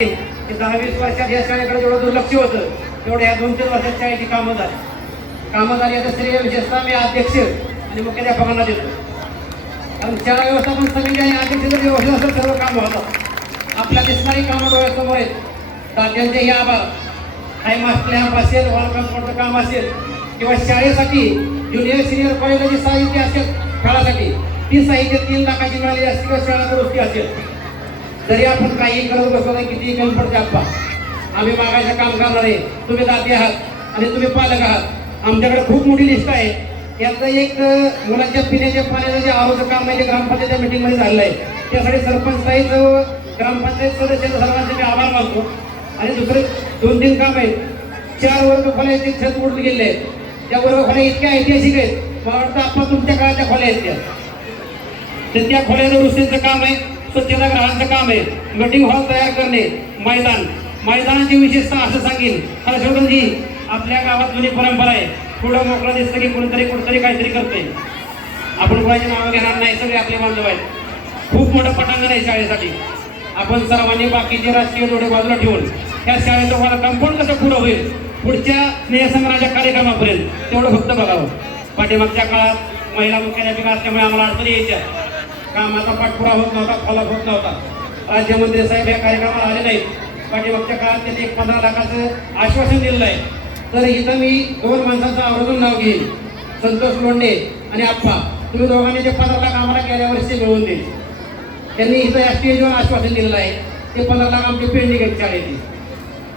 दहा वीस वर्षात या शाळेकडे जेवढं दुर्लक्ष होतं तेवढं या दोन तीन वर्षात शाळेची कामं झाली. कामं झाली आता श्रेय विशेषतः मी अध्यक्ष आणि मुख्याध्यापकांना देतो. कारण शाळा व्यवस्थापन समिती आणि अध्यक्ष जर व्यवस्थित असेल सर्व कामं होतात आपल्या दिसणारी कामं डोळ्यासमोर आहेत. तात्यांचेही आभार. हाय मास्टर लॅम्प असेल वॉल काम असेल. किंवा शाळेसाठी ज्युनियर सिनियर कॉलेजला जे साहित्य असेल शाळासाठी. ती साहित्य तीन लाखाची मिळाली असतील किंवा शाळा दुरुस्ती असेल. तरी आपण काही करत बसलो नाही किती कमी पडते आप्पा. आम्ही मागायचं काम करणार आहे. तुम्ही दाते आहात आणि तुम्ही पालक आहात. आमच्याकडे खूप मोठी लिस्ट आहे. यातलं एक मुलांच्या पिण्याच्या पाण्याचं जे आरोग्य काम आहे ते ग्रामपंचायतच्या मीटिंगमध्ये झालेलं आहे. त्यासाठी सरपंच साहेब ग्रामपंचायत सदस्य सर्वांचे मी आभार मानतो. आणि दुसरे दोन तीन काम आहेत. चार वर्ग खोल्याचे छत उडून गेले आहेत. त्या वर्ग खोल्या इतक्या ऐतिहासिक आहेत. मला वाटतं आपण तुमच्या काळाच्या खोल्या आहेत त्या. तर त्या खोल्या रुस्तीचं काम आहे. स्वच्छतागृहांचं काम आहे. मीटिंग हॉल तयार करणे मैदान. मैदानाची विशेषता असं सांगेन. हर्षवर्धनजी आपल्या गावात जुनी परंपरा आहे. पुढं मोकळं दिसतं की कुणीतरी कुठतरी काहीतरी करते आपण कोणाची नावं घेणार नाही सगळे आपले बांधव आहेत. खूप मोठं पटांगण आहे शाळेसाठी. आपण सर्वांनी बाकीचे राजकीय जोडे बाजूला ठेवून त्या शाळेचं तुम्हाला कंपाऊंड कसं पुरं होईल? पुढच्या स्नेहसंग्रहाच्या कार्यक्रमापर्यंत. तेवढं फक्त बघावं. पाठीमागच्या काळात महिला मुख्याध्यापिका असल्यामुळे आम्हाला अडचणी यायच्या. कामाचा पाठपुरा होत नव्हता फॉलोअप होत नव्हता. राज्यमंत्री साहेब या कार्यक्रमाला आले नाहीत. पाठीमागच्या काळात त्यांनी एक पंधरा लाखाचं आश्वासन दिलेलं आहे. तर इथं मी दोन माणसांचं आवर्जून नाव घेईन. संतोष लोंडे आणि आप्पा. तुम्ही दोघांनी ते पंधरा लाख आम्हाला गेल्या वर्षी मिळवून दिले त्यांनी इथं या स्टेजवर आश्वासन दिलेलं आहे. ते पंधरा लाख आमची पेंडिंग आहेत शाळेची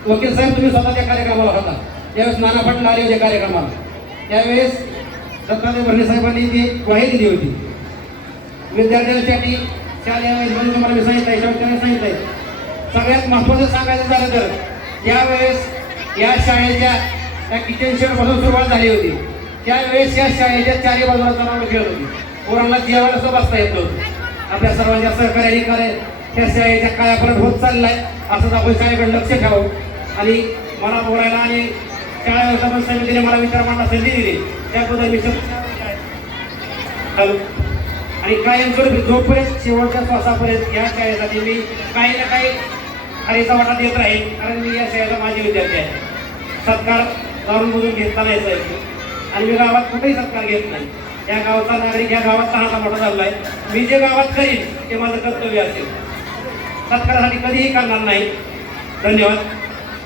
वकील साहेब तुम्ही स्वतः त्या कार्यक्रमाला होता. त्यावेळेस नाना पाटील आले होते कार्यक्रमाला. त्यावेळेस दत्तात्रय भरणे साहेबांनी ती ग्वाही दिली होती. विद्यार्थ्यांसाठी शालेय वैद्यकीय तुम्हाला मी सांगितलं आहे सांगितलंय. सगळ्यात महत्त्वाचं सांगायचं झालं तर यावेळेस या शाळेच्या त्या किचन शेडपासून सुरुवात झाली होती. त्यावेळेस या शाळेच्या चारी बाजूला जनावर खेळत होती. पोरांना जेवायला सुद्धा बसता येत नव्हतं. आपल्या सर्वांच्या सहकार्याने करे त्या शाळेच्या कायापर्यंत होत चाललाय असंच आपण शाळेकडे लक्ष ठेवावं. आणि मला बोलायला आणि शाळा व्यवस्थापन समितीने मला विचार मांडण्यास संधी दिली. त्याबद्दल मी हॅलो. आणि कायमस्वरूपी जोपर्यंत शेवटच्या श्वासापर्यंत या शाळेसाठी मी काही ना काही खालीचा वाटा देत राहील कारण मी या शाळेचा माझे विद्यार्थी आहे. सत्कार जाऊन बुजून घेतला नाही साहेब. आणि मी गावात कुठेही सत्कार घेत नाही. या गावाचा नागरिक या गावात लहानचा मोठा झाला आहे. मी जे गावात करीन ते माझं कर्तव्य असेल. सत्कारासाठी कधीही करणार नाही. धन्यवाद.